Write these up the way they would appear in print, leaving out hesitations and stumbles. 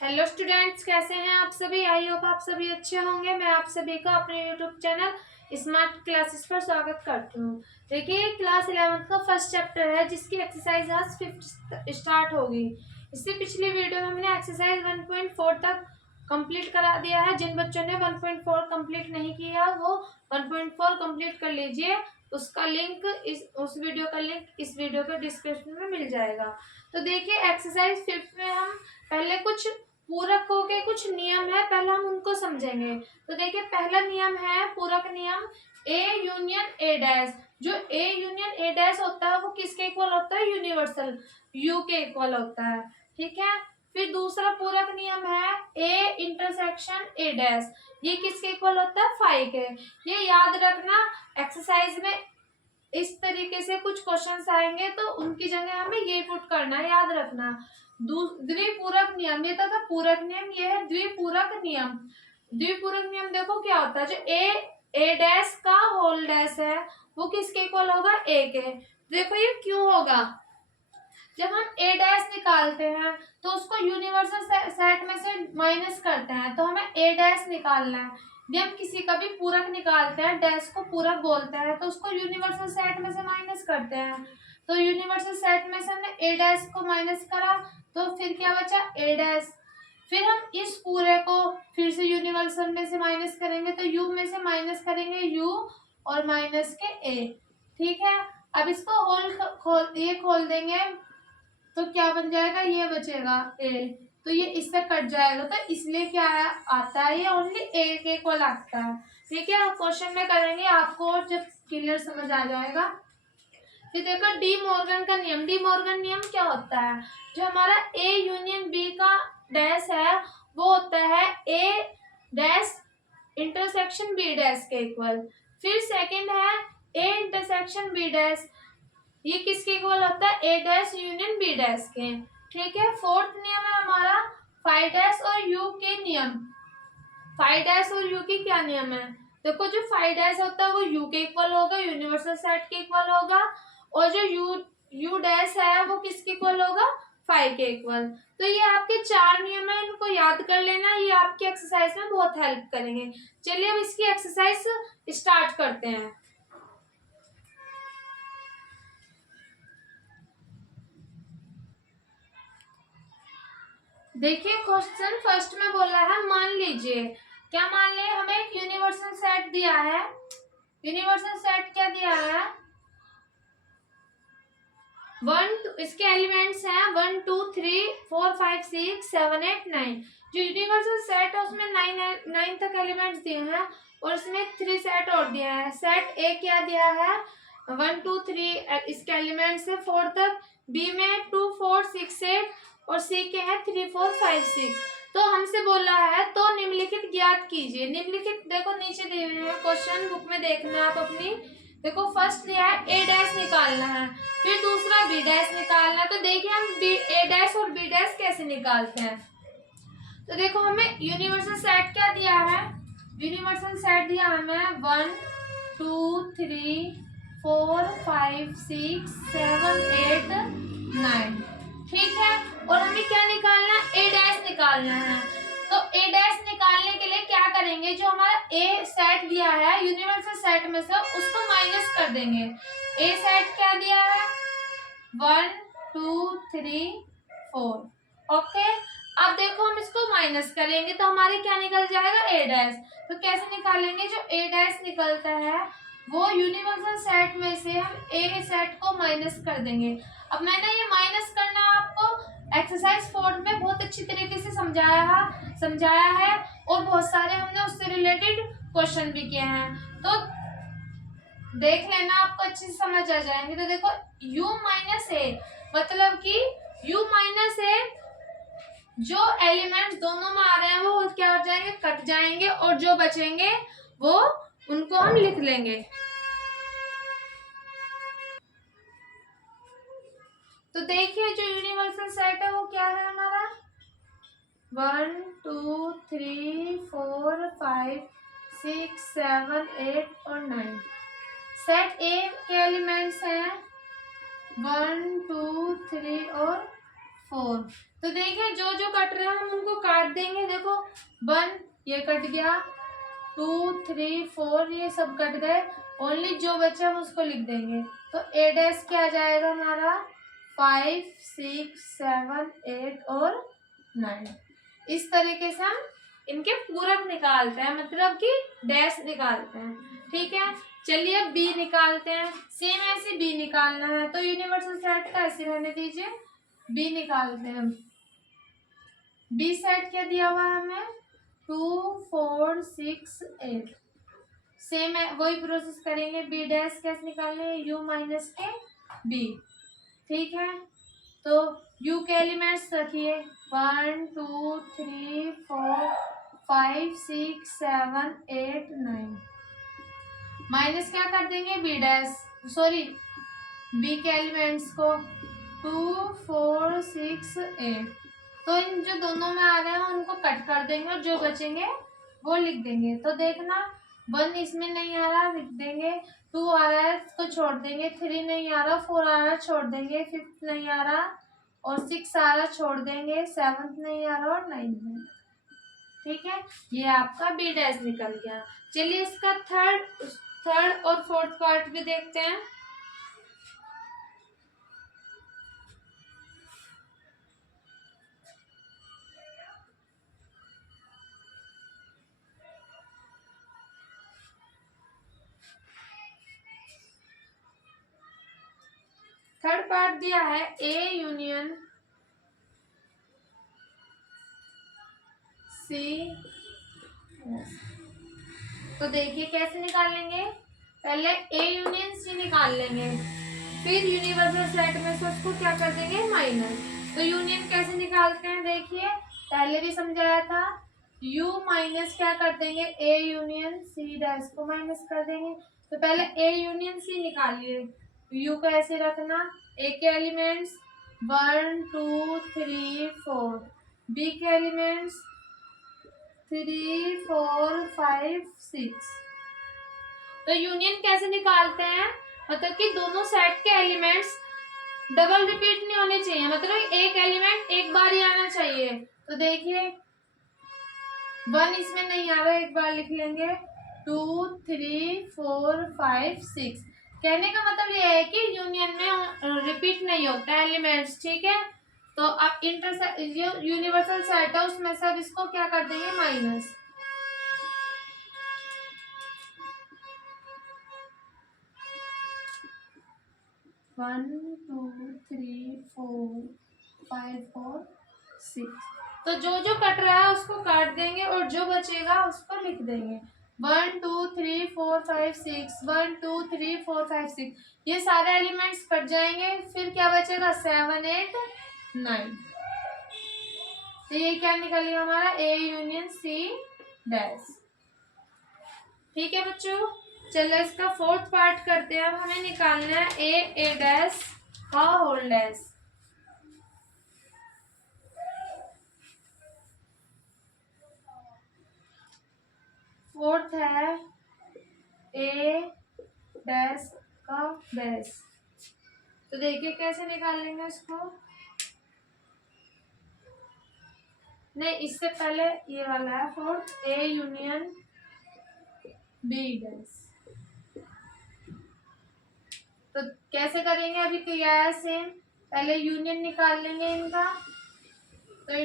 Hello students, कैसे हैं आप सभी। आई होप आप सभी अच्छे होंगे। मैं आप सभी का अपने यूट्यूब चैनल स्मार्ट क्लासेस पर स्वागत करती हूँ। देखिए, क्लास 11th का फर्स्ट चैप्टर है जिसकी एक्सरसाइज आज 5 स्टार्ट होगी। इससे पिछली वीडियो में हमने एक्सरसाइज 1.4 तक कंप्लीट करा दिया है। जिन बच्चों ने 1.4 कंप्लीट नहीं किया वो 1.4 कंप्लीट कर लीजिए। उसका लिंक उस वीडियो का लिंक इस वीडियो के डिस्क्रिप्शन में मिल जाएगा। तो देखिए, एक्सरसाइज 5 में हम पहले कुछ पूरकों के कुछ नियम है, पहले हम उनको समझेंगे। तो देखिए, पहला नियम है पूरक नियम ए यूनियन ए डैश। जो ए यूनियन ए डैश होता है वो किसके इक्वल होता है? यूनिवर्सल यू के इक्वल होता है। ठीक है। फिर दूसरा पूरक नियम है ए इंटरसेक्शन ए डैश। ये किसके इक्वल होता है? फाई के। ये याद रखना, एक्सरसाइज में इस तरीके से कुछ क्वेश्चंस आएंगे तो उनकी जगह हमें ये पुट करना है, याद रखना। द्विपूरक नियम, ये था पूरक नियम, ये है द्विपूरक नियम। द्विपूरक नियम देखो क्या होता है। जो ए डैश का होल डैश है वो किसके इक्वल होगा? ए के। देखो ये क्यों होगा? जब हम ए डैश निकालते हैं तो उसको यूनिवर्सल सेट में से माइनस करते हैं, तो हमें ए डैश निकालना है। जब हम किसी का भी पूरक निकालते हैं, डैश को पूरक बोलते हैं, तो उसको यूनिवर्सल सेट में से माइनस करते हैं। तो यूनिवर्सल सेट में से हमने ए डैश को माइनस करा तो फिर क्या बचा? ए डैश। फिर हम इस पूरे को फिर से यूनिवर्सल में से माइनस करेंगे, तो यू में से माइनस करेंगे यू और माइनस के ए। ठीक है। अब इसको खोल देंगे तो क्या बन जाएगा? ये बचेगा ए। तो ये इससे कट जाएगा, तो इसलिए क्या आता है? ये ओनली ए के इक्वल आता है। ठीक है। क्वेश्चन में करेंगे, आपको और जब क्लियर समझ आ जाएगा। फिर देखो डी मॉर्गन का नियम। डी मॉर्गन नियम क्या होता है? जो हमारा ए यूनियन बी का डैश है वो होता है ए डैश इंटरसेक्शन बी डैश के इक्वल। फिर सेकंड है ए इंटरसेक्शन बी डैश। ये किसके इक्वल होता है? ए डैश यूनियन बी डैश के। ठीक है। फोर्थ नियम है हमारा फाइव डैश और यू के नियम। फाइव डैश और यू के क्या नियम है? देखो, जो फाइव डैश होता है वो यू के इक्वल होगा, यूनिवर्सल सेट के इक्वल होगा। और जो यू डैश है वो किसके इक्वल होगा? फाइव के इक्वल। तो ये आपके 4 नियम है, इनको याद कर लेना। ये आपकी एक्सरसाइज में बहुत हेल्प करेंगे। चलिए अब इसकी एक्सरसाइज स्टार्ट करते हैं। देखिए, क्वेश्चन फर्स्ट में बोला है, मान लीजिए। क्या मान लिया? हमें एक यूनिवर्सल सेट दिया है। यूनिवर्सल सेट क्या दिया है? इसके एलिमेंट्स हैं 1 2 3 4 5 6 7 8 9। जो यूनिवर्सल सेट है उसमें 9 तक एलिमेंट्स दिए हैं और इसमें 3 सेट और दिया है। सेट ए क्या दिया है? 1 2 3 इसके एलिमेंट्स है 4 तक। बी में 2 4 6 8 और सी के हैं 3 4 5 6। तो हमसे बोला है तो निम्नलिखित ज्ञात कीजिए। निम्नलिखित देखो नीचे दिए हुए हैं क्वेश्चन, बुक में देखना है आप अपनी। देखो, फर्स्ट लिया है ए डैश निकालना है, फिर दूसरा बी डैश निकालना है। तो देखिए हम ए डैश और बी डैश कैसे निकालते हैं। तो देखो, हमें यूनिवर्सल सेट क्या दिया है? यूनिवर्सल सेट दिया हमें 1 2 3 4 5 6 7 8 9। ठीक है। और हमें क्या निकालना है? ए डैश निकालना है। तो ए डैश निकालने के लिए क्या करेंगे? जो हमारा ए सेट दिया है यूनिवर्सल सेट में से उसको माइनस कर देंगे। ए सेट क्या दिया है? 1 2 3 4। ओके। अब देखो, हम इसको माइनस करेंगे तो हमारे क्या निकल जाएगा? ए डैश। तो कैसे निकालेंगे? जो ए डैश निकलता है वो यूनिवर्सल सेट में से हम ए सेट को माइनस कर देंगे। अब मैंने ये माइनस करना आपको एक्सरसाइज 4 में बहुत अच्छी तरीके से समझाया है और बहुत सारे हमने उससे रिलेटेड क्वेश्चन भी किए हैं। तो देख लेना, आपको अच्छे से समझ आ जाएंगे। तो देखो, u माइनस ए मतलब कि u माइनस ए, जो एलिमेंट्स दोनों में आ रहे हैं वो क्या हो जाएंगे? कट जाएंगे और जो बचेंगे वो उनको हम लिख लेंगे। तो देखिए, जो यूनिवर्सल सेट है वो क्या है हमारा? 1 2 3 4 5 6 7 8 और 9। सेट ए के एलिमेंट्स हैं 1 2 3 और 4। तो देखिए जो जो कट रहे हैं हम उनको काट देंगे। देखो 1 ये कट गया, 2 3 4 ये सब कट गए, ओनली जो बचे हम उसको लिख देंगे। तो ए डैश क्या आ जाएगा हमारा 5 6 7 8 और 9। इस तरीके से हम इनके पूरक निकालते हैं, मतलब कि डैश निकालते हैं। ठीक है, चलिए अब बी निकालते हैं। सेम ऐसे बी निकालना है, तो यूनिवर्सल सेट का ऐसे रहने दीजिए, बी निकालते हैं। बी सेट क्या दिया हुआ है हमें 2 4 6 8। सेम है, वही प्रोसेस करेंगे। बी डैश कैसे निकालने हैं, यू माइनस के बी। ठीक है, तो यू के एलिमेंट्स रखिए 1 2 3 4 5 6 7 8 9। माइनस क्या कर देंगे बी डैश, सॉरी बी के एलिमेंट्स को 2 4 6 8। तो इन जो दोनों में आ रहे हैं उनको कट कर देंगे और जो बचेंगे वो लिख देंगे। तो देखना 1 इसमें नहीं आ रहा, लिख देंगे। 2 आ रहा है तो छोड़ देंगे, 3 नहीं आ रहा, 4 आ रहा है छोड़ देंगे, 5 नहीं आ रहा और 6 आ रहा छोड़ देंगे, 7 नहीं आ रहा और 9 नहीं। ठीक है, ये आपका बी डैश निकल गया। चलिए इसका थर्ड और फोर्थ पार्ट भी देखते हैं। थर्ड पार्ट दिया है ए यूनियन सी। तो देखिए कैसे निकाल लेंगे, पहले ए यूनियन सी निकाल लेंगे, फिर यूनिवर्सल सेट में से उसको क्या कर देंगे माइनस। तो यूनियन कैसे निकालते हैं देखिए, पहले भी समझाया था। यू माइनस क्या कर देंगे ए यूनियन सी डैश को माइनस कर देंगे। तो पहले ए यूनियन सी निकालिए। यू को ऐसे रखना, ए के एलिमेंट्स 1 2 3 4, बी के एलिमेंट्स 3 4 5 6। तो यूनियन कैसे निकालते हैं, मतलब कि दोनों सेट के एलिमेंट्स डबल रिपीट नहीं होने चाहिए, मतलब एक एलिमेंट एक बार ही आना चाहिए। तो देखिए 1 इसमें नहीं आ रहा, एक बार लिख लेंगे 2 3 4 5 6। कहने का मतलब ये है कि यूनियन में रिपीट नहीं होता एलिमेंट्स। ठीक है, तो अब यूनिवर्सल सेट है उसमें से अब इसको क्या कर देंगे माइनस। 1 2 3 4 5 और 6। तो जो जो कट रहा है उसको काट देंगे और जो बचेगा उसको लिख देंगे 1 2 3 4 5 6 1 2 3 4 5 6। ये सारे एलिमेंट्स कट जाएंगे, फिर क्या बचेगा 7 8 9। तो ये क्या निकल गया हमारा ए यूनियन सी डैश। ठीक है बच्चों, चलो इसका फोर्थ पार्ट करते हैं। अब हमें निकालना है ए डैश का होल डैश। फोर्थ है ए डैश का डैश। तो देखिए कैसे निकालेंगे इसको, नहीं इससे पहले ये वाला है fourth A union B dash. तो कैसे करेंगे, अभी किया है सेम, पहले यूनियन निकाल लेंगे इनका। तो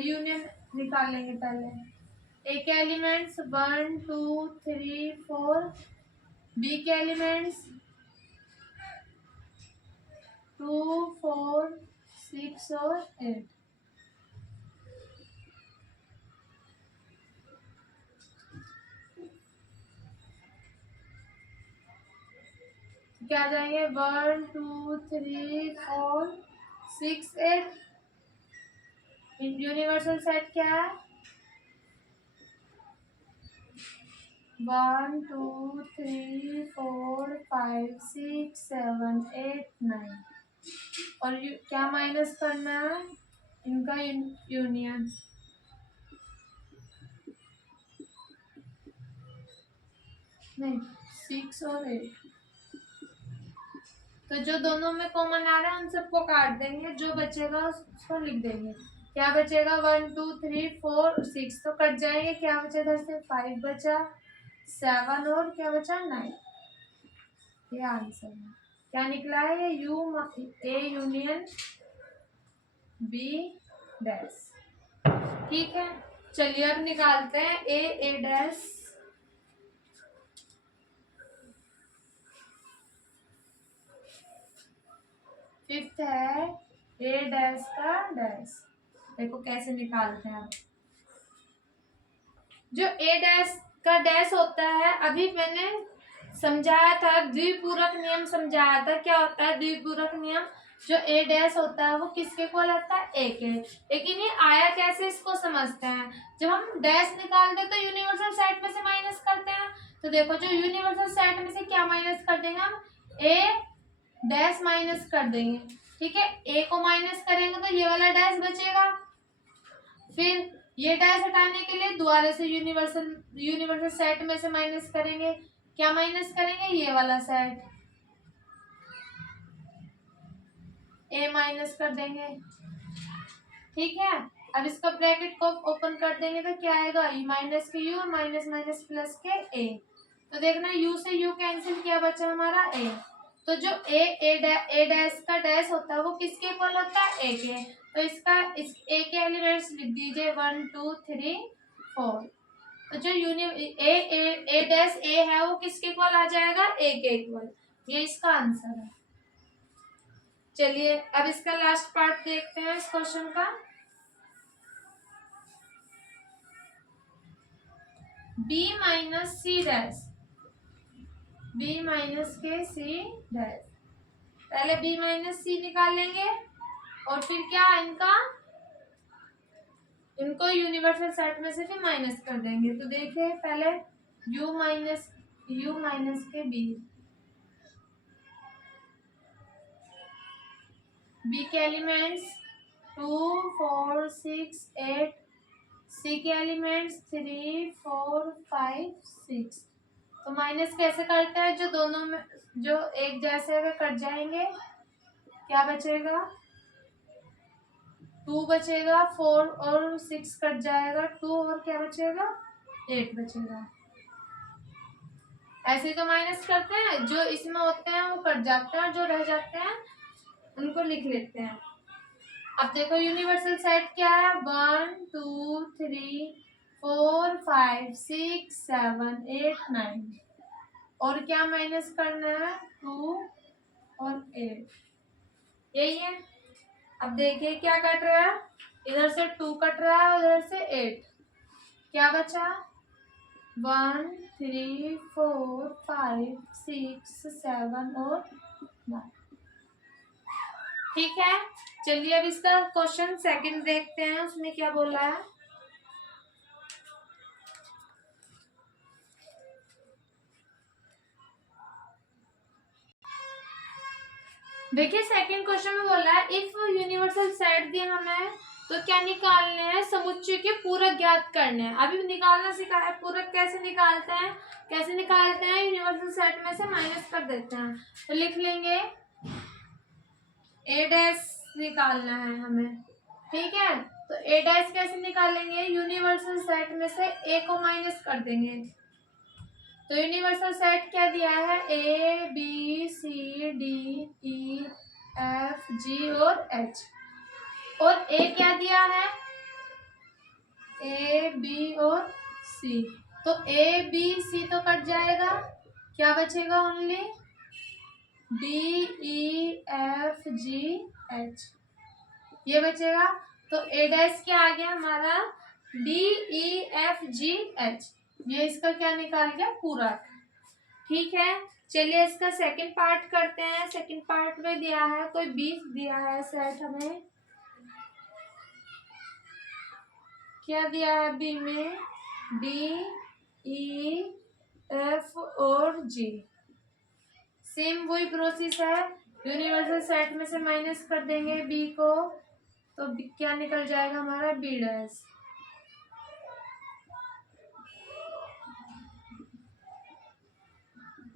यूनियन निकाल लेंगे पहले, ए के एलिमेंट्स 1 2 3 4, बी के एलिमेंट्स 2 4 6 और 8। क्या आ जाएंगे 1 2 3 4 6 8। यूनिवर्सल सेट क्या है 1 2 3 4 5 6 7 8 9। और क्या माइनस करना है इनका यूनियन। नहीं 6 और 8। तो जो दोनों में कॉमन आ रहा है उन सबको काट देंगे, जो बचेगा उसको लिख देंगे। क्या बचेगा 1 2 3 4 6 तो कट जाएंगे। क्या बचा इधर से 5 बचा, 7 और क्या बचा 9। ये आंसर है। क्या निकला है? A union B dash. ठीक है, चलिए अब निकालते हैं ए डैश। फिफ्थ है ए डैश का डैश। देखो कैसे निकालते हैं। जो ए डैश का डैश होता है, अभी मैंने समझाया था, द्विपूरक नियम समझाया था। क्या होता है द्विपूरक नियम? जो ए डैश होता है वो किसके इक्वल आता है? ए के। लेकिन ये आया कैसे, इसको समझते हैं। जब हम डैश निकालते हैं तो यूनिवर्सल सेट में से माइनस करते हैं। तो देखो जो यूनिवर्सल सेट में से क्या माइनस कर देंगे हम? ए डैश माइनस कर देंगे। ठीक है, ए को माइनस करेंगे तो ये वाला डैश बचेगा। फिर ये डैश हटाने के लिए दोबारा से यूनिवर्सल सेट में से माइनस करेंगे। क्या माइनस करेंगे? ये वाला सेट, ए माइनस कर देंगे। ठीक है, अब इसका ब्रैकेट को ओपन कर देंगे तो क्या आएगा? ई माइनस के यू माइनस माइनस प्लस के ए। तो देखना यू से यू कैंसिल, क्या बचा हमारा? ए। तो जो ए डैश का डैश होता है वो किसके इक्वल होता है? ए के। तो इसका इस ए के एलिमेंट्स लिख दीजिए 1 2 3 4। तो जो ए डैश ए है वो किसके इक्वल आ जाएगा? ए के इक्वल। ये इसका आंसर है। चलिए अब इसका लास्ट पार्ट देखते हैं इस क्वेश्चन का। B minus C dash, B minus के सी डैश। पहले बी माइनस सी निकाल लेंगे और फिर क्या इनको यूनिवर्सल सेट में से फिर माइनस कर देंगे। तो देखिए पहले यू माइनस के बी के एलिमेंट्स 2 4 6 8, सी के एलिमेंट्स 3 4 5 6। तो माइनस कैसे करते हैं? जो दोनों में जो एक जैसे वे कट जाएंगे। क्या बचेगा? 2 बचेगा, 4 और 6 कट जाएगा, 2 और क्या बचेगा? 8 बचेगा। ऐसे ही तो माइनस करते हैं, जो इसमें होते हैं वो कट जाते हैं और जो रह जाते हैं उनको लिख लेते हैं। अब देखो यूनिवर्सल सेट क्या है? 1 2 3 4 5 6 7 8 9 और क्या माइनस करना है? 2 और 8। यही है। अब देखिए क्या कट रहा है, इधर से 2 कट रहा है, उधर से 8। क्या बचा? 1 3 4 5 6 7 और 9। ठीक है, चलिए अब इसका क्वेश्चन सेकंड देखते हैं, उसमें क्या बोला है। देखिए सेकंड क्वेश्चन में बोला है इफ यूनिवर्सल सेट दिया हमें तो क्या निकालने हैं? समुच्चय के पूरक ज्ञात करने हैं। अभी निकालना सिखाया है। पूरक कैसे निकालते हैं? यूनिवर्सल सेट में से माइनस कर देते हैं। तो लिख लेंगे ए डैश निकालना है हमें। ठीक है, तो ए डैश कैसे निकालेंगे? यूनिवर्सल सेट में से ए को माइनस कर देंगे। तो यूनिवर्सल सेट क्या दिया है? A B C D E F G और एच। और ए क्या दिया है? ए बी और सी। तो ए बी सी तो कट जाएगा, क्या बचेगा? ओनली डी ई एफ जी एच, ये बचेगा। तो ए डैश क्या आ गया हमारा? डी ई एफ जी एच। ये इसका क्या निकाल गया? पूरक। ठीक है, चलिए इसका सेकंड पार्ट करते हैं। सेकंड पार्ट में दिया है कोई 20 दिया है सेट हमें। क्या दिया है बी में? डी ई एफ और जी। सेम वही प्रोसेस है, यूनिवर्सल सेट में से माइनस कर देंगे बी को, तो क्या निकल जाएगा हमारा? B dash.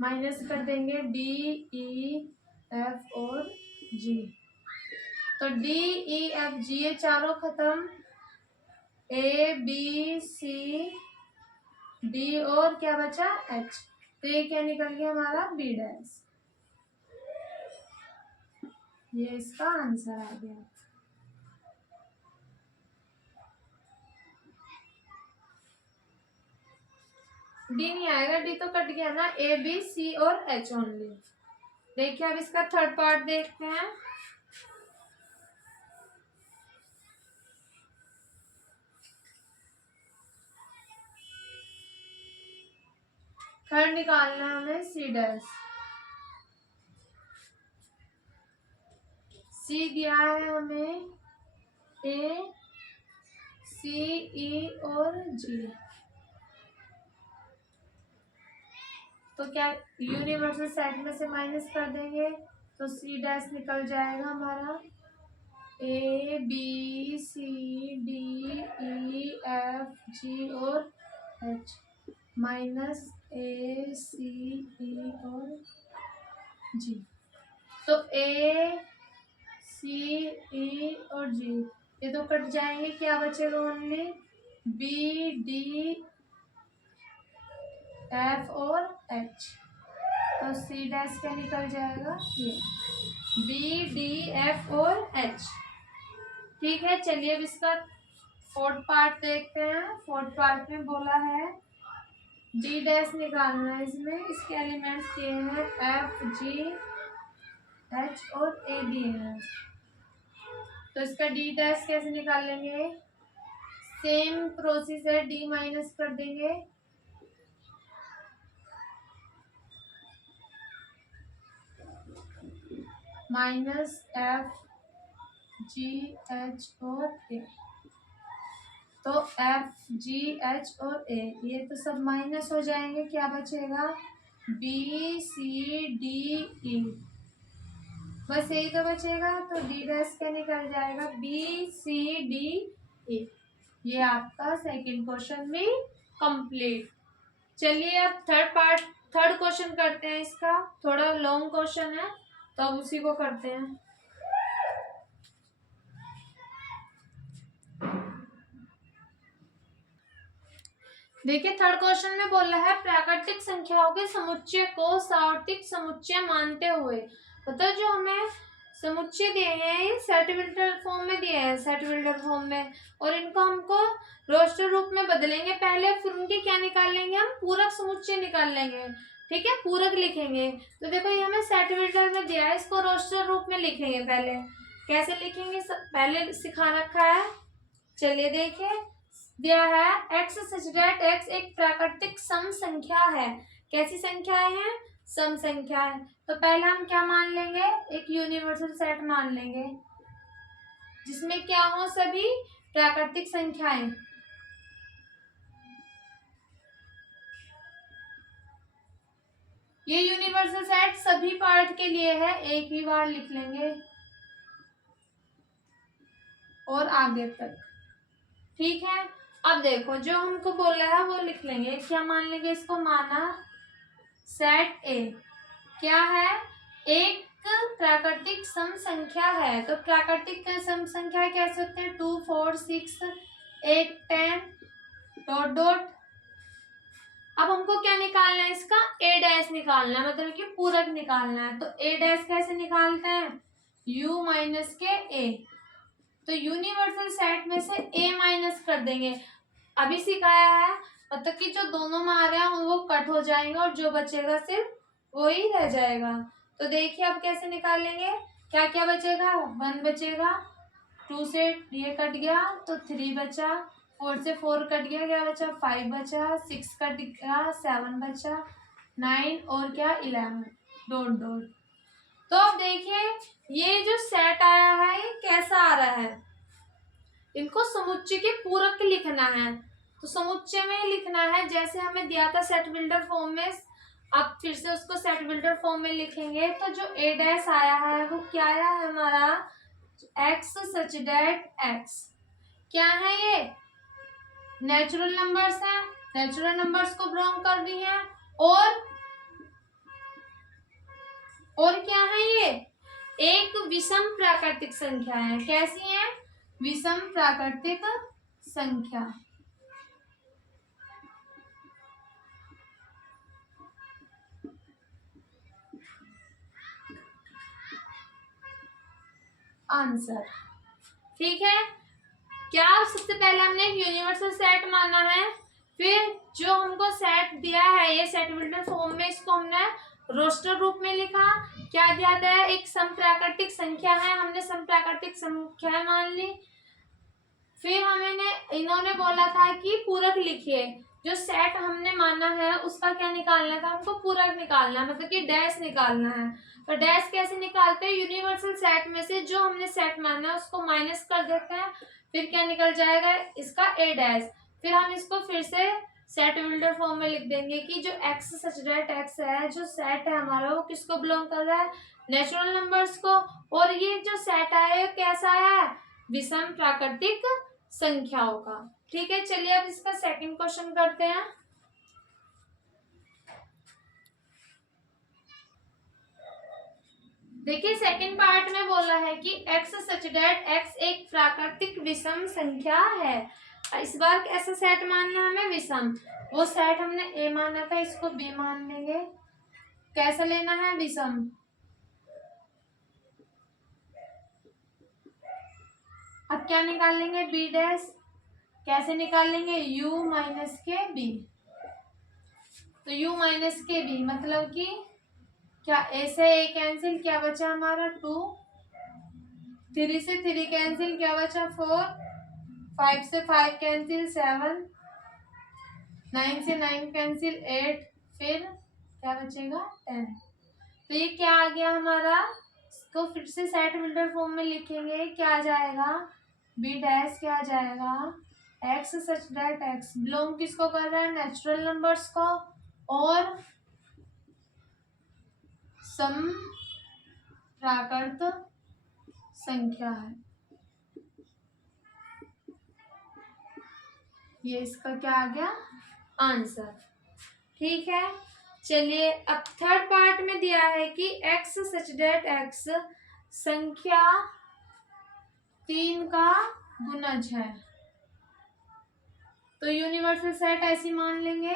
माइनस कर देंगे डी ई एफ और जी। तो डी ई एफ जी ये चारों खत्म, ए बी सी डी और क्या बचा एच। तो ये क्या निकल गया हमारा बी डैश। ये इसका आंसर आ गया। डी नहीं आएगा, डी तो कट गया ना, ए बी सी और एच ओनली। देखिए अब इसका थर्ड पार्ट देखते हैं। थर्ड निकालना है हमें सी डैश। सी दिया है हमें ए सी ई और जी। तो क्या यूनिवर्सल सेट में से माइनस कर देंगे तो सी डैश निकल जाएगा हमारा। A B C D E F G और एच माइनस ए सी ई और जी। तो ए सी ई और जी ये तो कट जाएंगे, क्या बचेगा ओनली बी डी एफ और एच। तो सी डैश क्या निकल जाएगा ये बी डी एफ और एच। ठीक है, चलिए अब इसका फोर्थ पार्ट देखते हैं। फोर्थ पार्ट में बोला है डी डैश निकालना है। इसमें इसके एलिमेंट्स दिए हैं एफ जी एच और ए दिए हैं। तो इसका डी डैश कैसे निकालेंगे, सेम प्रोसेस है, डी माइनस कर देंगे, माइनस एफ जी एच और ए। तो एफ जी एच और ए ये तो सब माइनस हो जाएंगे, क्या बचेगा बी सी डी ई, बस यही तो बचेगा। तो डी डैश क्या निकल जाएगा बी सी डी ई। ये आपका सेकंड क्वेश्चन भी कंप्लीट। चलिए अब थर्ड क्वेश्चन करते हैं। इसका थोड़ा लॉन्ग क्वेश्चन है तो अब उसी को करते हैं। देखिए थर्ड क्वेश्चन में बोल रहा है प्राकृतिक संख्याओं के समुच्चय को सार्वत्रिक समुच्चय मानते हुए। मतलब जो हमें समुच्चय दिए हैं ये सेट बिल्डर फॉर्म में दिए हैं, सेट बिल्डर फॉर्म में, और इनको हमको रोस्टर रूप में बदलेंगे पहले, फिर उनके क्या निकाल लेंगे हम पूरक समुच्चय निकाल लेंगे। ठीक है, पूरक लिखेंगे। तो देखो ये हमें सेट बिल्डर में दिया है, इसको रोस्टर रूप में लिखेंगे। पहले कैसे लिखेंगे पहले सिखा रखा है, चलिए देखिए। दिया है एक्स सच दैट एक्स एक प्राकृतिक सम संख्या है। कैसी संख्या है, सम संख्या है। तो पहले हम क्या मान लेंगे, एक यूनिवर्सल सेट मान लेंगे जिसमें क्या हो सभी प्राकृतिक संख्याएं। ये यूनिवर्सल सेट सभी पार्ट के लिए है, एक ही बार लिख लेंगे और आगे तक। ठीक है, अब देखो जो हमको बोला है वो लिख लेंगे। क्या मान लेंगे इसको, माना सेट ए क्या है, एक प्राकृतिक सम संख्या है। तो प्राकृतिक सम संख्या कैसे होते हैं, 2 4 6 8 10 डॉट डॉट। अब हमको क्या निकालना है, इसका ए डैश निकालना है, मतलब कि पूरक निकालना है। तो ए डैश कैसे निकालते हैं, यू माइनस के ए। तो यूनिवर्सल सेट में से ए माइनस कर देंगे, अभी सिखाया है, मतलब कि जो दोनों में आ रहे हैं वो कट हो जाएंगे और जो बचेगा सिर्फ वही रह जाएगा। तो देखिए अब कैसे निकालेंगे, क्या क्या बचेगा, 1 बचेगा, 2 से ये कट गया तो 3 बचा, 4 से 4 कट गया, क्या बचा 5 बचा, 6 कट गया 7 बचा, 9 और क्या 11 डॉट डॉट। तो अब देखिए ये जो सेट आया है ये कैसा आ रहा है, इनको समुच्चय के पूरक लिखना है। तो समुच्चय में लिखना है जैसे हमें दिया था सेट बिल्डर फॉर्म में, अब फिर से उसको सेट बिल्डर फॉर्म में लिखेंगे। तो जो ए डैश आया है वो क्या आया है हमारा, एक्स सच दैट एक्स क्या है, ये नेचुरल नंबर्स हैं, नेचुरल नंबर्स को बिलोंग कर रही हैं। और और क्या है ये, एक विषम प्राकृतिक संख्या है। कैसी है, विषम प्राकृतिक संख्या। आंसर। ठीक है, क्या सबसे पहले हमने एक यूनिवर्सल सेट माना है, फिर जो हमको सेट दिया है ये सेट बिल्डर फॉर्म में, इसको हमने रोस्टर रूप में लिखा। क्या दिया है, एक समप्राकृतिक संख्या है, हमने समप्राकृतिक संख्या मान ली। फिर हमें इन्होंने बोला था कि पूरक लिखिए, जो सेट हमने माना है उसका क्या निकालना था, हमको पूरक निकालना है, मतलब कि डैश निकालना है। तो डैश कैसे निकालते हैं, यूनिवर्सल सेट में से जो हमने सेट माना है उसको माइनस कर देते हैं, फिर क्या निकल जाएगा इसका ए डैश। फिर हम इसको फिर से सेट बिल्डर फॉर्म में लिख देंगे कि जो एक्स सच दैट एक्स है, जो सेट है हमारा वो किसको बिलोंग कर रहा है, नेचुरल नंबर्स को। और ये जो सेट है कैसा है, विषम प्राकृतिक संख्याओं का। ठीक है, चलिए अब इसका सेकंड क्वेश्चन करते हैं। देखिए सेकंड पार्ट में बोला है कि x सच दैट x एक प्राकृतिक विषम संख्या है। इस बार ऐसा सेट मानना है हमें विषम, वो सेट हमने a माना था इसको b मान लेंगे। कैसा लेना है, विषम। अब क्या निकाल लेंगे, b डैश। कैसे निकाल लेंगे, u माइनस के b। तो u माइनस के b मतलब कि क्या, ए से ए कैंसिल, क्या बचा हमारा 2, 3 से 3 कैंसिल, क्या बचा 4, 5 से 5 कैंसिल 7, 9 से 9 कैंसिल 8, फिर क्या बचेगा 10। तो ये क्या आ गया हमारा, इसको फिर से सेट बिल्डर फॉर्म में लिखेंगे। क्या आ जाएगा, बी डैश क्या आ जाएगा, x such that x belong किसको कर रहा है, नेचुरल नंबर्स को, और सम प्राकृत संख्या है। ये इसका क्या आ गया, आंसर। ठीक है, चलिए अब थर्ड पार्ट में दिया है कि x सच दैट x संख्या 3 का गुणज है। तो यूनिवर्सल सेट ऐसी मान लेंगे,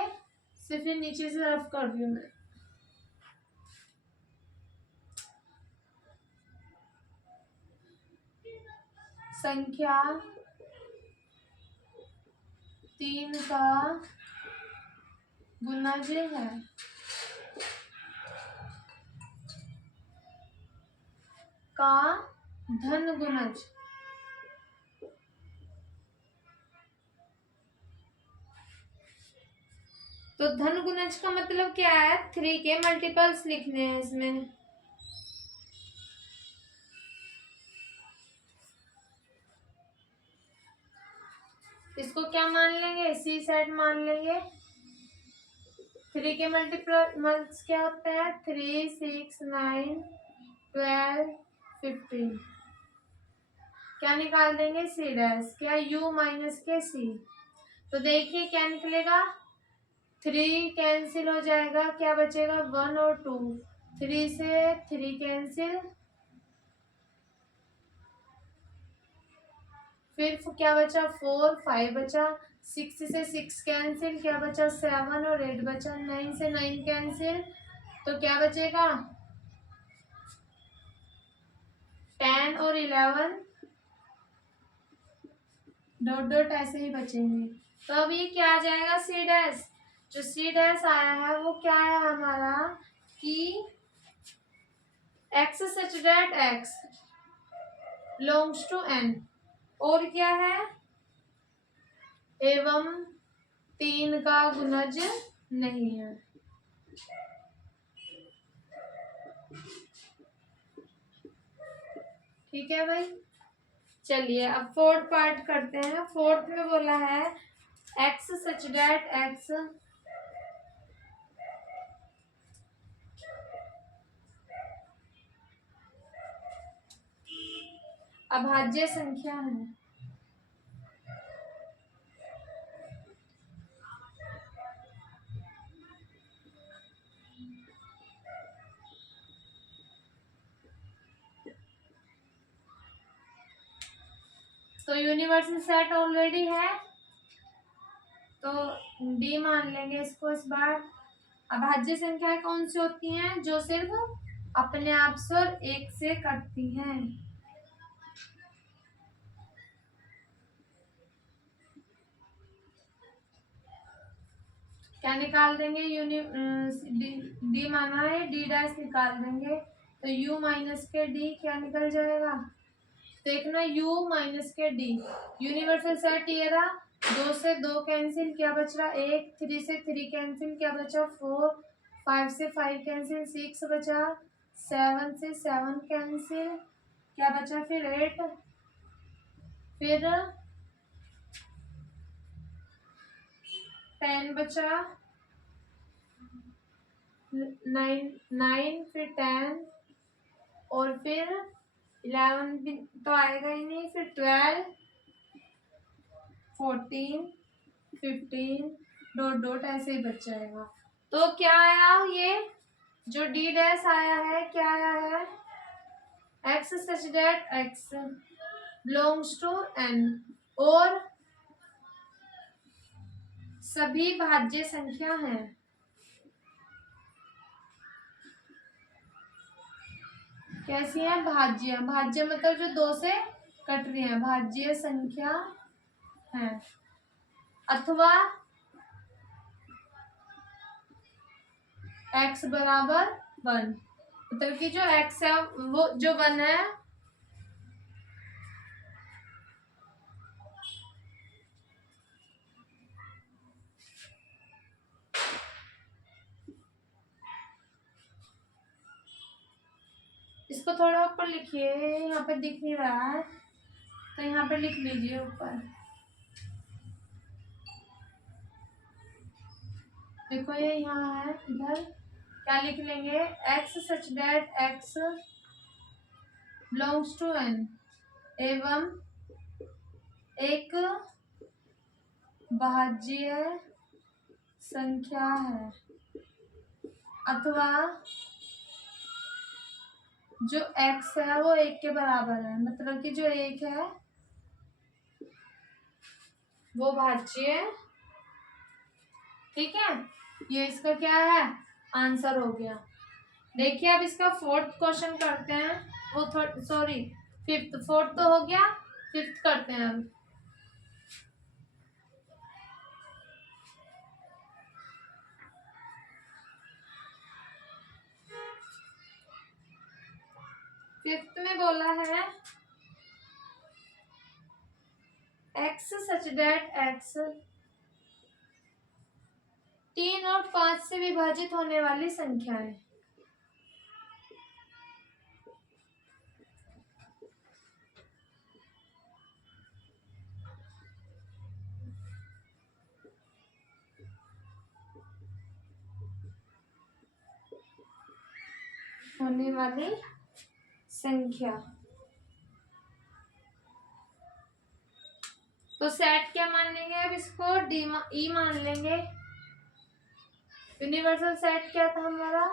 सिर्फ नीचे से रफ कर दूं मैं। संख्या 3 का गुणज है। का धन गुणज। तो धन गुणज का मतलब क्या है, 3 के मल्टीपल्स लिखने हैं इसमें। इसको क्या मान लेंगे, सी सेट मान लेंगे। 3 के मल्टीपल्स क्या होते हैं, 3, 6, 9, 12, 15। क्या निकाल देंगे, सी डैश, क्या u माइनस के सी। तो देखिए क्या निकलेगा, 3 कैंसिल हो जाएगा, क्या बचेगा 1 और 2, 3 से 3 कैंसिल, फिर क्या बचा 4, 5 बचा, 6 से 6 कैंसिल, क्या बचा 7 और 8 बचा, 9 से 9 कैंसिल, तो क्या बचेगा 10 और 11 डॉट डॉट ऐसे ही बचेंगे। तो अब ये क्या आ जाएगा, सी डैश। जो सी डैश आया है वो क्या है हमारा, कि x such that x belongs to n, और क्या है, एवं 3 का गुणज नहीं है। ठीक है भाई, चलिए अब फोर्थ पार्ट करते हैं। फोर्थ में बोला है एक्स सच दैट एक्स अभाज्य संख्या है। तो यूनिवर्सल सेट ऑलरेडी है, तो डी मान लेंगे इसको इस बार। अभाज्य संख्याएं कौन सी होती हैं? जो सिर्फ अपने आप से और एक से कटती हैं। क्या निकाल देंगे? डी माना है, डी डैश निकाल देंगे, तो u माइनस के डी क्या निकल जाएगा? देखना, u माइनस के डी, यूनिवर्सल सेट ये रहा। 2 से 2 कैंसिल, क्या बच रहा? 1। 3 से 3 कैंसिल, क्या बचा? 4। 5 से 5 कैंसिल, 6 बचा। 7 से 7 कैंसिल, क्या बचा फिर? 8। फिर 10 बचा, 9 फिर 10, और फिर 11 भी तो आएगा ही नहीं, फिर 12, 14, 15 डॉट डॉट ऐसे ही बच जाएगा। तो क्या आया? ये जो डी डैश आया है, क्या आया है? X such that x belongs to n, और सभी भाज्य संख्या हैं। कैसी है? भाज्य। भाज्य मतलब जो 2 से कट रही है, भाज्य संख्या है। अथवा x बराबर 1, मतलब कि जो x है वो जो 1 है, इसको थोड़ा ऊपर लिखिए, यहाँ पे दिख नहीं रहा है, तो यहाँ पे लिख लीजिए ऊपर। देखो ये यहाँ है, इधर क्या लिख लेंगे? x such that x belongs to n, एवं एक भाज्य संख्या है, अथवा जो x है वो 1 के बराबर है, मतलब कि जो 1 है वो भाज्य है। ठीक है, ये इसका क्या है? आंसर हो गया। देखिए अब इसका 4th क्वेश्चन करते हैं, वो सॉरी 5th, 4th तो हो गया, 5th करते हैं अब। फिफ्थ में बोला है x सच दैट x 3 और 5 से विभाजित होने वाली संख्याएं। होने वाली संख्या, तो सेट क्या मान लेंगे? अब इसको ई मान लेंगे। यूनिवर्सल सेट क्या था हमारा?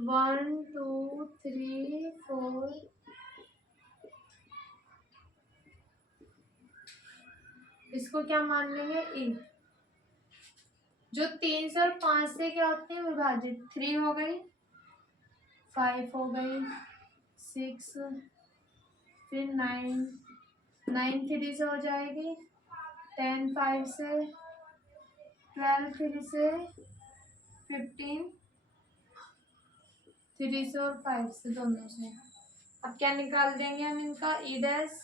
1 2 3 4, इसको क्या मान लेंगे? ई। जो 3 से और 5 से क्या होती है विभाजित? 3 हो गई, 5 हो गई, 6, फिर 9, 9 3 से हो जाएगी, 10 5 से, 12 3 से, 15 3 से और 5 से, दोनों से। अब क्या निकाल देंगे हम इनका? ई डैश।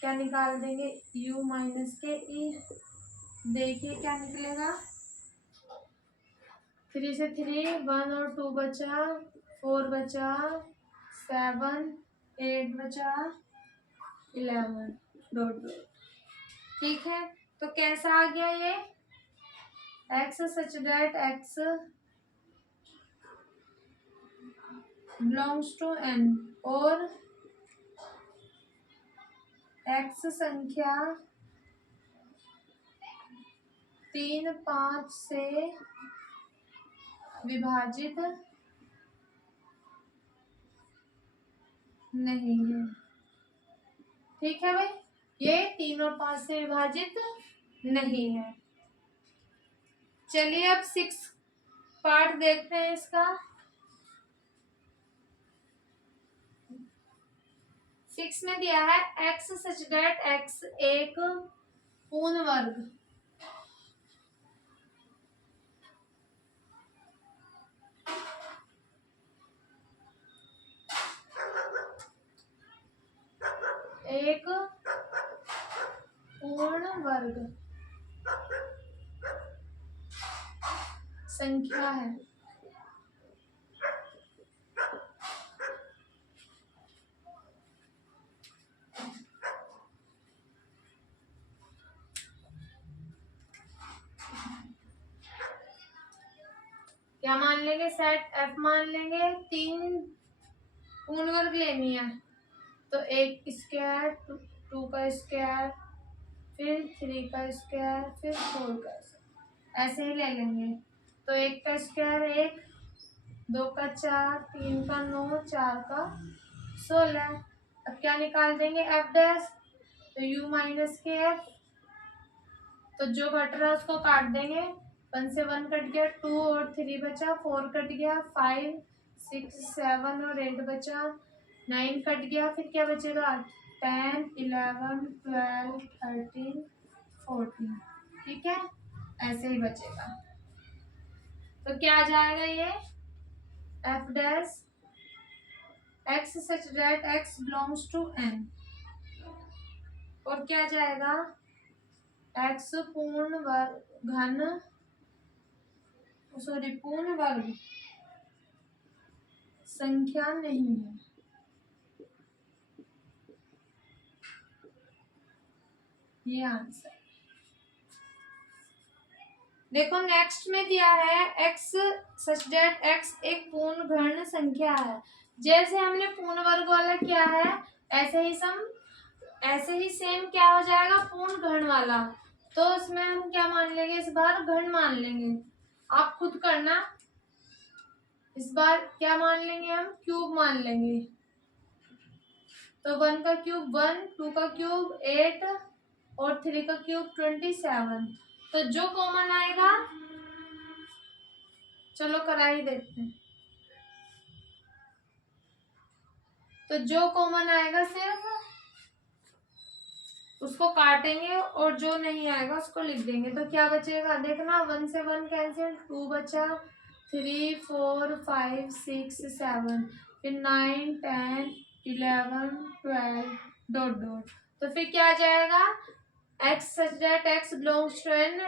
क्या निकाल देंगे? u माइनस के ई। देखिए क्या निकलेगा? 3 से 3, 1 और 2 बचा, 4 बचा, 7, 8 बचा, 11 डॉट डॉट। ठीक है, तो कैसा आ गया ये? x such that x belongs to n, और x संख्या 3 5 से विभाजित नहीं है। ठीक है भाई, ये 3 और 5 से विभाजित नहीं है। चलिए अब 6 पार्ट देखते हैं इसका। 6 में दिया है x सच दैट x एक पूर्ण वर्ग एक पूर्ण वर्ग संख्या है। क्या मान लेंगे, सेट f मान लेंगे, 3 पूर्ण वर्ग लेनी है तो 1 स्क्वायर, 2 का स्क्वायर, फिर 3 का स्क्वायर, फिर 4 का स्क्वायर, ऐसे ही ले लेंगे। तो 1 का स्क्वायर 1, 2 का 4, 3 का 9, 4 का 16। अब क्या निकाल देंगे एफ डैश, तो u माइनस के एफ, तो जो घट रहा है उसको काट देंगे। 1 से 1 कट गया, 2 और 3 बचा, 4 कट गया, 5 6 7 और 8 बचा, 9 कट गया, फिर क्या बचेगा 10 11 12 13 14। ठीक है, ऐसे ही बचेगा। तो क्या आ जाएगा ये f dash x such that x belongs to n, और क्या जाएगा एक्स पूर्ण वर्ग घन, सॉरी पूर्ण वर्ग संख्या नहीं है। ये आंसर। देखो नेक्स्ट में दिया है x सच दैट x एक पूर्ण घन संख्या है। जैसे हमने पूर्ण वर्ग वाला किया है ऐसे ही सेम क्या हो जाएगा पूर्ण घन वाला। तो इसमें हम क्या मान लेंगे, इस बार घन मान लेंगे, आप खुद करना। इस बार क्या मान लेंगे, हम क्यूब मान लेंगे। तो 1 का क्यूब 1, 2 का क्यूब 8 और 3 का क्यूब 27। तो जो कॉमन आएगा, चलो करा ही देखते हैं। तो जो कॉमन आएगा सिर्फ उसको काटेंगे और जो नहीं आएगा उसको लिख देंगे। तो क्या बचेगा देखना, 1 से 1 कैंसिल, 2 बचा, 3 4 5 6 7, फिर 9 10 11 12 डॉट डॉट। तो फिर क्या आ जाएगा x such that x belongs to n,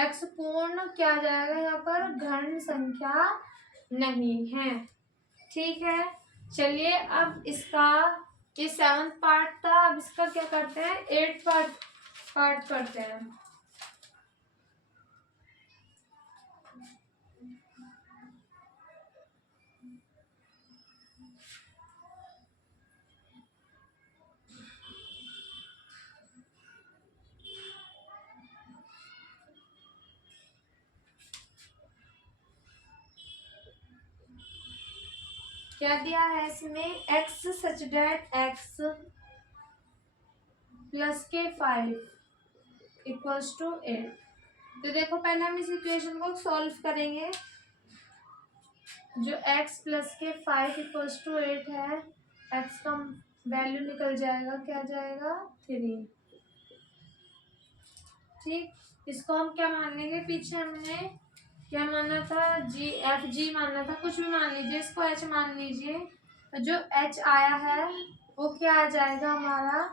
x पूर्ण क्या आ जाएगा यहाँ पर घन संख्या नहीं है। ठीक है, चलिए अब इसका ये 7th पार्ट था, अब इसका क्या करते हैं 8th पार्ट करते हैं। क्या दिया है इसमें, x such that x plus के 5 इक्वल्स टू 8। तो देखो पहले हम इस इक्वेशन को सॉल्व करेंगे। जो x प्लस के 5 इक्वल्स टू 8 है, x का वैल्यू निकल जाएगा, क्या जाएगा 3। ठीक, इसको हम क्या मान लेंगे, पीछे हमने क्या माना था g मानना था, कुछ भी मान लीजिए, इसको h मान लीजिए। तो जो h आया है वो क्या आ जाएगा हमारा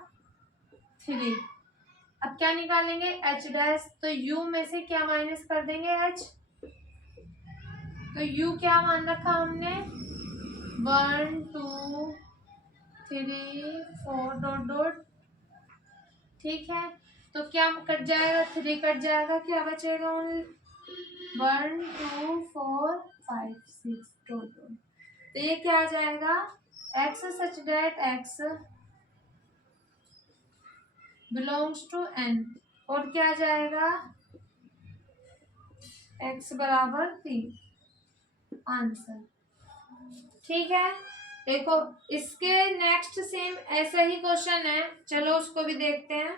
3। अब क्या निकालेंगे h डैश, तो u में से क्या माइनस कर देंगे h। तो u क्या मान रखा हमने 1 2 3 4 डॉट डॉट। ठीक है, तो क्या कट जाएगा, 3 कट जाएगा, क्या बचेगा ओनली 1 2 4 5 6 डॉट डॉट। तो ये क्या आ जाएगा x such that x belongs to n, और क्या आ जाएगा x बराबर 3 आंसर। ठीक है, देखो इसके नेक्स्ट सेम ऐसा ही क्वेश्चन है, चलो उसको भी देखते हैं।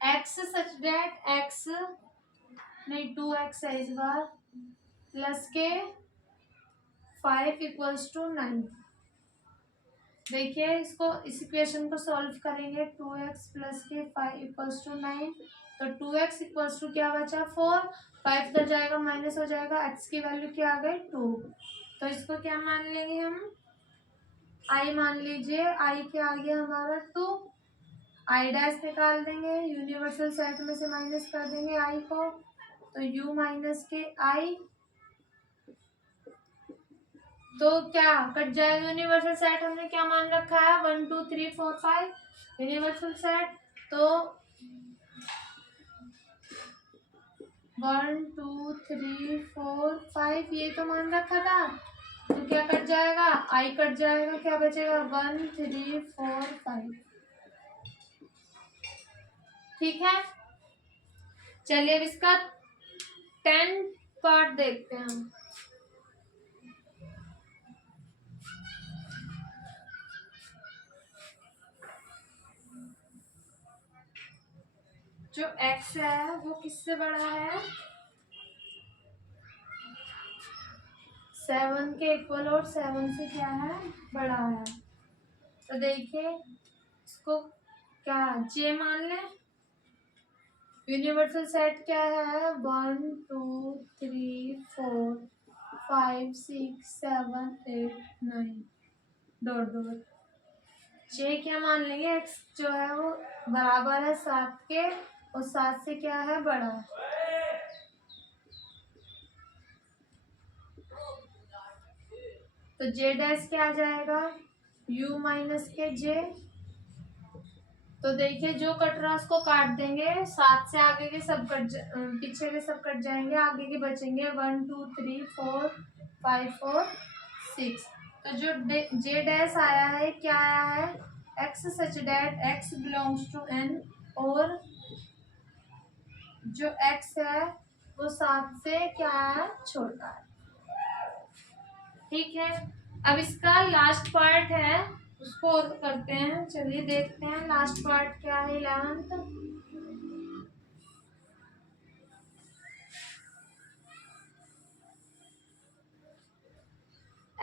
एक्स सच दैट एक्स नहीं 2x है इस बार प्लस के 5 इक्वल्स टू 9। देखिए इसको इस इक्वेशन को सॉल्व करेंगे 2x प्लस के 5 इक्वल्स टू 9। तो 2x इक्वल्स टू क्या बचा 4, 5 इधर जाएगा माइनस हो जाएगा, x की वैल्यू क्या आ गई 2। तो इसको क्या मान लेंगे हम i मान लीजिए, i के आगे हमारा 2, i डैश निकाल देंगे, यूनिवर्सल सेट में से माइनस कर देंगे i को, तो u माइनस के i, तो क्या कट जाएगा यूनिवर्सल सेट, हमने क्या मान रखा है 1 2 3 4 5 यूनिवर्सल सेट, तो 1 2 3 4 5 ये तो मान रखा था, तो क्या कट जाएगा i कट जाएगा, क्या बचेगा 1 3 4 5। ठीक है, चलिए अब इसका 10 पार्ट देखते हैं हम। जो x है वो किससे बड़ा है 7 के इक्वल और 7 से क्या है बड़ा है। तो देखिए इसको क्या j मान लें, यूनिवर्सल सेट क्या है 1 2 3 4 5 6 7 8 9 डॉट डॉट। j क्या मान लेंगे x जो है वो बराबर है 7 के और 7 से क्या है बड़ा है। तो j डैश क्या आ जाएगा u माइनस के j। तो देखिए जो कट रहा है उसको काट देंगे, 7 से आगे के सब पीछे के सब कट जाएंगे, आगे के बचेंगे 1 2 3 4 5 4 6। तो जो j डैश आया है क्या आया है x such that x belongs to n, और जो x है वो 7 से क्या है छोटा है। ठीक है, अब इसका लास्ट पार्ट है उसको और करते हैं, चलिए देखते हैं लास्ट पार्ट क्या है 11th।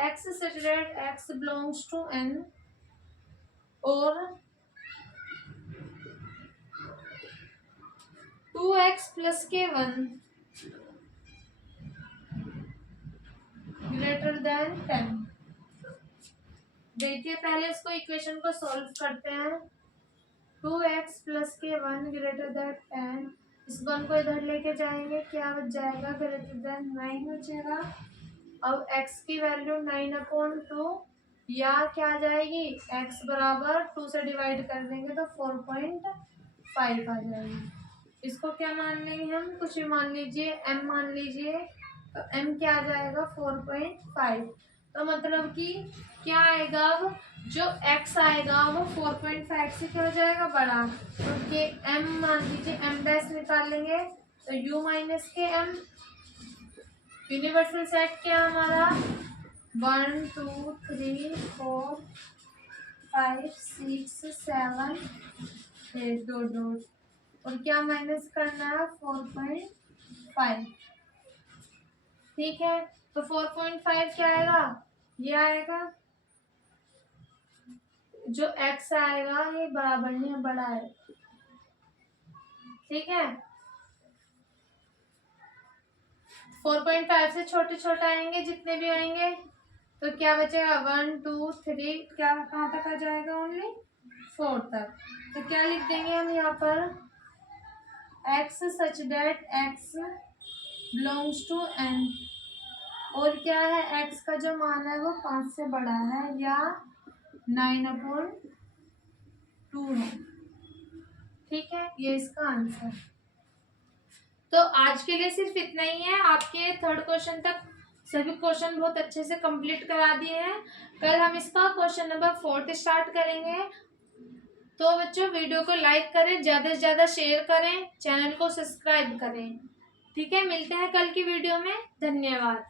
x such that x belongs to n और 2x प्लस के 1 ग्रेटर देन 10। देखिए पहले इसको इक्वेशन को सॉल्व करते हैं, 2x प्लस के 1 ग्रेटर देन 10, इस 1 को इधर लेके जाएंगे क्या बच जाएगा ग्रेटर देन 9 बचेगा। अब x की वैल्यू 9/2 या क्या आ जाएगी x बराबर 2 से डिवाइड कर देंगे तो 4.5 आ जाएगी। इसको क्या मान लेंगे हम कुछ भी मान लीजिए m मान लीजिए, तो m क्या आ जाएगा 4.5। तो मतलब कि क्या आएगा अब जो x आएगा वो 4.5 से क्या हो जाएगा बड़ा, क्योंकि m मान लीजिए m डैश निकाल लेंगे तो u माइनस के m, यूनिवर्सल सेट क्या हमारा 1 2 3 4 5 6 7 8 डॉट डॉट, और क्या माइनस करना है 4.5। ठीक है, तो 4.5 क्या आएगा ये आएगा, जो x आएगा ये बराबर नहीं है बड़ा है। ठीक है, 4.5 से छोटे छोटे आएंगे जितने भी आएंगे, तो क्या बचेगा 1 2 3 क्या कहाँ तक आ जाएगा ओनली 4 तक। तो क्या लिख देंगे हम यहाँ पर x such that x belongs to n, और क्या है x का जो मान है वो 5 से बड़ा है या 9/2 है। ठीक है, ये इसका आंसर। तो आज के लिए सिर्फ इतना ही है, आपके थर्ड क्वेश्चन तक सभी क्वेश्चन बहुत अच्छे से कंप्लीट करा दिए हैं। कल हम इसका क्वेश्चन नंबर 4 स्टार्ट करेंगे। तो बच्चों वीडियो को लाइक करें, ज़्यादा से ज़्यादा शेयर करें, चैनल को सब्सक्राइब करें। ठीक है, मिलते हैं कल की वीडियो में। धन्यवाद।